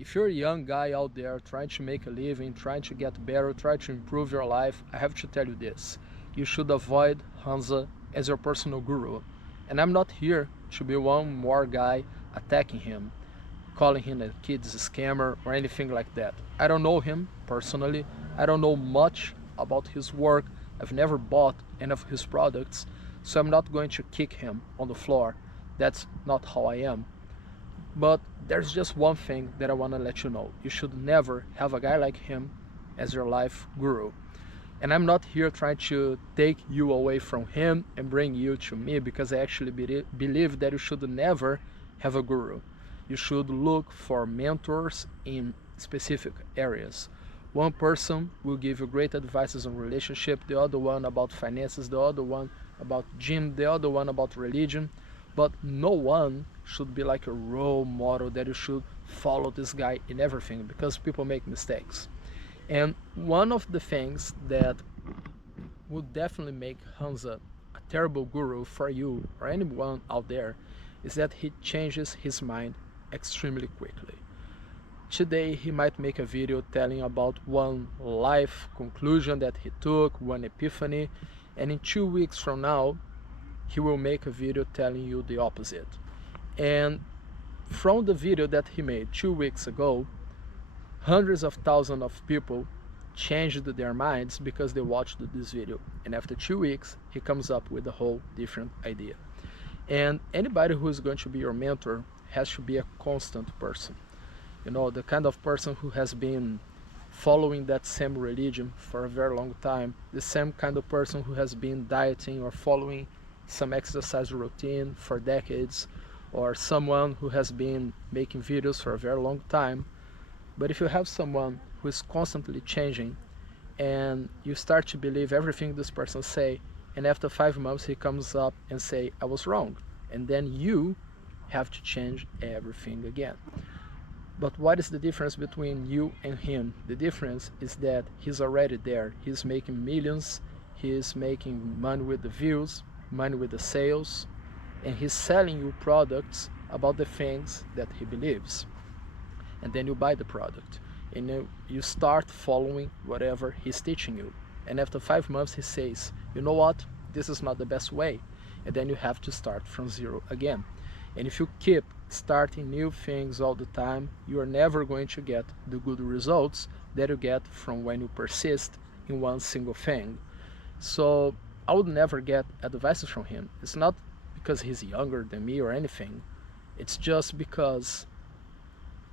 If you're a young guy out there trying to make a living, trying to get better, trying to improve your life, I have to tell you this. You should avoid Hamza as your personal guru. And I'm not here to be one more guy attacking him, calling him a kid's scammer or anything like that. I don't know him personally. I don't know much about his work. I've never bought any of his products, so I'm not going to kick him on the floor. That's not how I am. But there's just one thing that I want to let you know. You should never have a guy like him as your life guru. And I'm not here trying to take you away from him and bring you to me, because I actually believe that you should never have a guru. You should look for mentors in specific areas. One person will give you great advices on relationship, the other one about finances, the other one about gym, the other one about religion. But no one should be like a role model that you should follow this guy in everything, because people make mistakes. And one of the things that would definitely make Hamza a terrible guru for you or anyone out there is that he changes his mind extremely quickly. Today he might make a video telling about one life conclusion that he took, one epiphany, and in 2 weeks from now he will make a video telling you the opposite. And from the video that he made 2 weeks ago, hundreds of thousands of people changed their minds because they watched this video. And after 2 weeks, he comes up with a whole different idea. And anybody who is going to be your mentor has to be a constant person. You know, the kind of person who has been following that same religion for a very long time, the same kind of person who has been dieting or following some exercise routine for decades, or someone who has been making videos for a very long time. But if you have someone who is constantly changing and you start to believe everything this person say, and after 5 months he comes up and say, I was wrong, and then you have to change everything again. But what is the difference between you and him? The difference is that he's already there. He's making millions, he's making money with the views, money with the sales, and he's selling you products about the things that he believes. And then you buy the product and you start following whatever he's teaching you. And after 5 months he says, you know what, this is not the best way. And then you have to start from zero again. And if you keep starting new things all the time, you are never going to get the good results that you get from when you persist in one single thing. So I would never get advices from him. It's not because he's younger than me or anything. It's just because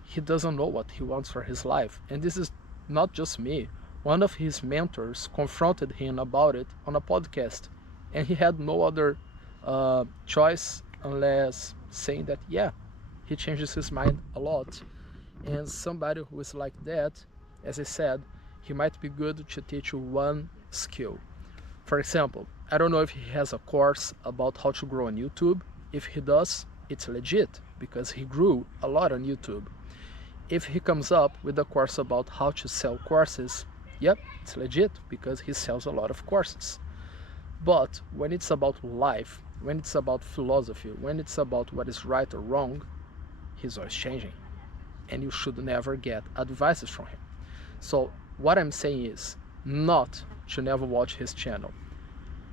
he doesn't know what he wants for his life. And this is not just me. One of his mentors confronted him about it on a podcast, and he had no other choice unless saying that, yeah, he changes his mind a lot. And somebody who is like that, as I said, he might be good to teach you one skill. For example, I don't know if he has a course about how to grow on YouTube. If he does, it's legit, because he grew a lot on YouTube. If he comes up with a course about how to sell courses, yep, it's legit, because he sells a lot of courses. But when it's about life, when it's about philosophy, when it's about what is right or wrong, he's always changing. And you should never get advices from him. So what I'm saying is not to never watch his channel,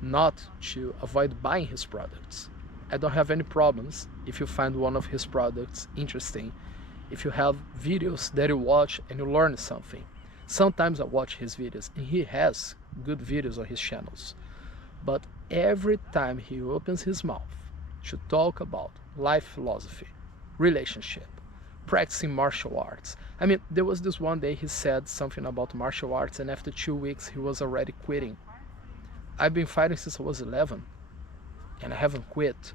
not to avoid buying his products. I don't have any problems if you find one of his products interesting, if you have videos that you watch and you learn something. Sometimes I watch his videos and he has good videos on his channels. But every time he opens his mouth to talk about life philosophy, relationship, practicing martial arts. I mean, there was this one day he said something about martial arts, and after 2 weeks he was already quitting. I've been fighting since I was 11 and I haven't quit.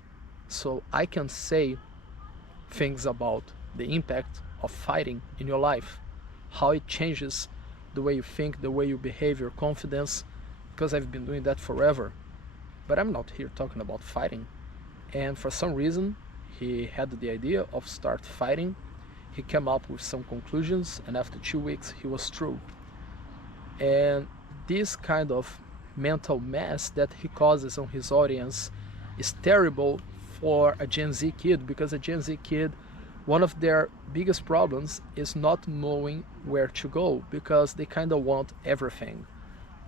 So I can say things about the impact of fighting in your life, how it changes the way you think, the way you behave, your confidence, because I've been doing that forever. But I'm not here talking about fighting. And for some reason, he had the idea of start fighting. He came up with some conclusions, and after 2 weeks, he was through. And this kind of mental mess that he causes on his audience is terrible for a Gen Z kid, because a Gen Z kid One of their biggest problems is not knowing where to go because they kind of want everything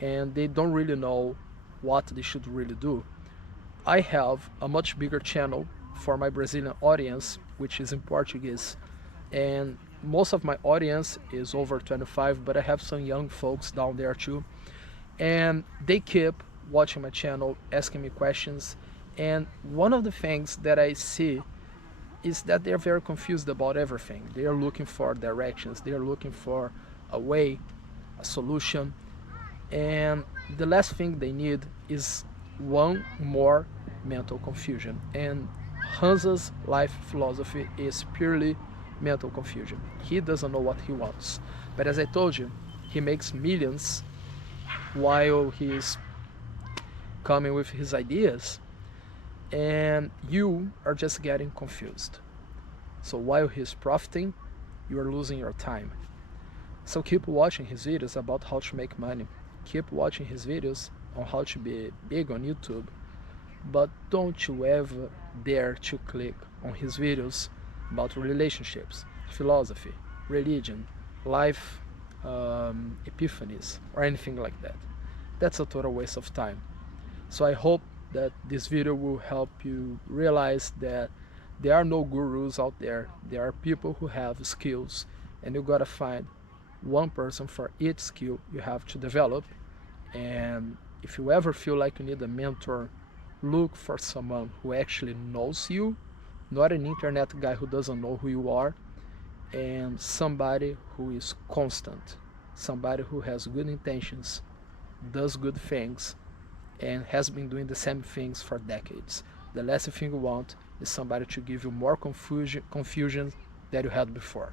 and they don't really know what they should really do. I have a much bigger channel for my Brazilian audience, which is in Portuguese, and most of my audience is over 25, but I have some young folks down there too, and they keep watching my channel, asking me questions, and one of the things that I see is that they're very confused about everything. They are looking for directions, they are looking for a way, a solution, and the last thing they need is one more mental confusion. And Hamza's life philosophy is purely mental confusion. He doesn't know what he wants. But as I told you, he makes millions while he's coming with his ideas, and you are just getting confused. So while he's profiting, you are losing your time. So keep watching his videos about how to make money. Keep watching his videos on how to be big on YouTube. But don't you ever dare to click on his videos about relationships, philosophy, religion, life epiphanies, or anything like that. That's a total waste of time. So I hope that this video will help you realize that there are no gurus out there. There are people who have skills, and you gotta find one person for each skill you have to develop. And if you ever feel like you need a mentor, look for someone who actually knows you, not an internet guy who doesn't know who you are, and somebody who is constant, somebody who has good intentions, does good things, and has been doing the same things for decades. The last thing you want is somebody to give you more confusion than you had before.